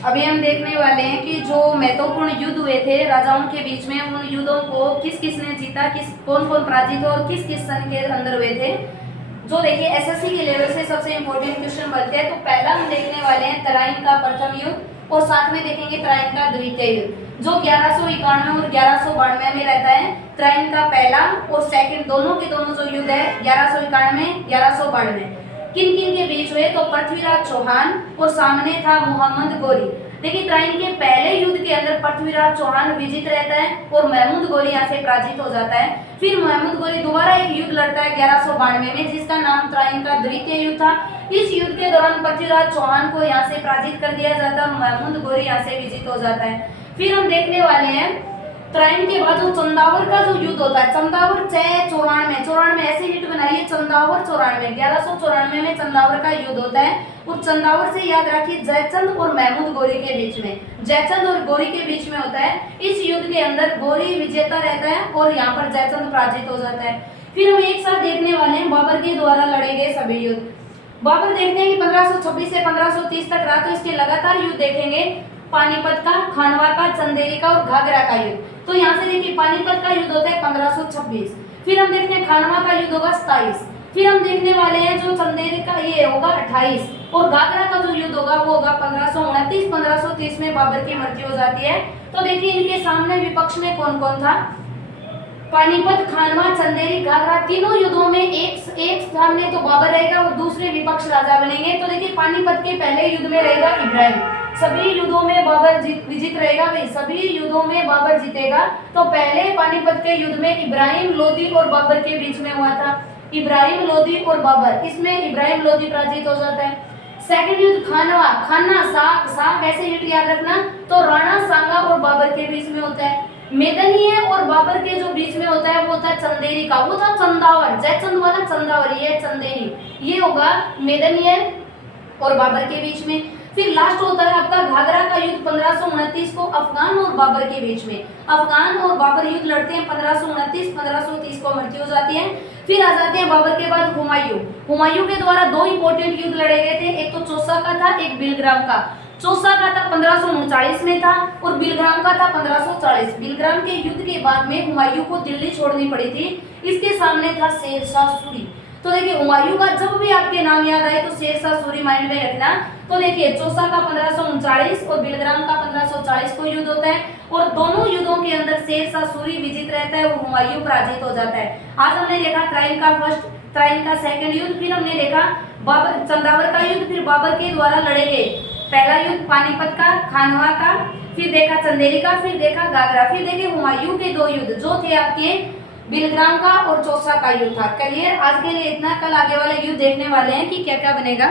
अभी हम देखने वाले हैं कि जो महत्वपूर्ण युद्ध हुए थे राजाओं के बीच में, उन युद्धों को किस किसने जीता, कौन कौन पराजित हुआ और किस किस सन के अंदर हुए थे। जो देखिए एसएससी के लेवल से सबसे इंपॉर्टेंट क्वेश्चन बनते हैं। तो पहला हम देखने वाले हैं तराइन का प्रथम युद्ध और साथ में देखेंगे तराइन का द्वितीय युद्ध, जो 1191 और 1192 में रहता है। तराइन का पहला और सेकंड दोनों के दोनों जो युद्ध है 1191 1192 किन किन के बीच हुए, तो पृथ्वीराज चौहान और सामने था मोहम्मद गोरी। देखिए तराइन के पहले युद्ध के अंदर पृथ्वीराज चौहान विजित रहता है और महमूद गोरी यहाँ से पराजित हो जाता है। फिर महमूद गोरी दोबारा एक युद्ध लड़ता है 1192 में, जिसका नाम तराइन का द्वितीय युद्ध था। इस युद्ध के दौरान पृथ्वीराज चौहान को यहाँ से पराजित कर दिया जाता है, महमूद गोरी यहाँ से विजित हो जाता है। फिर हम देखने वाले हैं तराइन के बाद जो चंदावर का जो युद्ध होता है, चंदावर 94 ऐसे हिट बनाइए, चंदावर 94 1194 में चंदावर का युद्ध होता है। और चंदावर से याद रखिए जयचंद और महमूद गोरी के बीच में, जयचंद और गोरी के बीच में होता है। इस युद्ध के अंदर गोरी विजेता रहता है और यहाँ पर जयचंद पराजित हो जाता है। फिर हम एक साथ देखने वाले हैं बाबर के द्वारा लड़े गए सभी युद्ध। बाबर देखते हैं कि 1526 से 1530 तक रहा, तो इसके लगातार युद्ध देखेंगे। पानीपत का, खानवा का, चंदेरी का और घाघरा का युद्ध। तो यहाँ से देखिए पानीपत का युद्ध होता है 1526, फिर हम देखते हैं खानवा का युद्ध होगा 27, फिर हम देखने वाले हैं जो चंदेरी का ये होगा 28 और घाघरा का जो युद्ध होगा वो होगा 1529। 1530 में बाबर की मृत्यु हो जाती है। तो देखिए इनके सामने विपक्ष में कौन कौन था, पानीपत, खानवा, चंदेरी, घाघरा, तीनों युद्धों में एक सामने तो बाबर रहेगा और दूसरे विपक्ष राजा बनेंगे। तो देखिए पानीपत के पहले युद्ध में रहेगा इब्राहिम, सभी युद्धों में बाबर विजित रहेगा, भाई सभी युद्धों में बाबर जीतेगा। तो पहले पानीपत के युद्ध में इब्राहिम लोदी और बाबर के बीच में हुआ था, इब्राहिम लोदी और बाबर, इसमें इब्राहिम लोदी पराजित हो जाता है। सेकंड युद्ध खानवा, खाना साग ऐसे युद्ध याद रखना, तो राणा सांगा और बाबर के बीच में होता है। मेदनीय और बाबर के जो बीच में होता है वो होता है चंदेरी का, वो था चंदावर, जयचंद वाला चंदावर, ये चंदेरी, ये होगा मेदनीय और बाबर के बीच में। फिर लास्ट होता है आपका घाघरा का युद्ध 1529 को अफगान और बाबर के बीच में, अफगान और बाबर युद्ध लड़ते हैं 1529, 1530 को मृत्यु हो जाती है। फिर आ जाते हैं बाबर के बाद हुमायूं के द्वारा दो इंपॉर्टेंट युद्ध लड़े गए थे, एक तो चौसा का था, एक बिलग्राम का। चौसा का था 1539 में था और बिलग्राम का था 1540। बिलग्राम के युद्ध के बाद में हुमायूं को दिल्ली छोड़नी पड़ी थी, इसके सामने था शेरशाह सूरी। तो देखिए हुमायूं का जब भी आपके नाम याद आए तो शेरशाह सूरी माइंड में रखना। तो देखिए चौसा का 1539 और बिलग्राम का 1540 को युद्ध होता है और दोनों युद्धों के अंदर शेरशाह सूरी विजित रहता है और हुमायूं पराजित हो जाता है। आज हमने देखा तराइन का फर्स्ट, तराइन का सेकंड युद्ध, फिर हमने देखा बाबर चंदावर का युद्ध, फिर बाबर के द्वारा लड़े गए पहला युद्ध पानीपत का, खानवा का, फिर देखा चंदेरी का, फिर देखा घाघरा, फिर देखे हुमायूं के दो युद्ध जो थे आपके बिलग्राम का और चौसा का युद्ध था। क्लियर? आज के लिए इतना, कल आगे वाले युद्ध देखने वाले हैं कि क्या क्या बनेगा।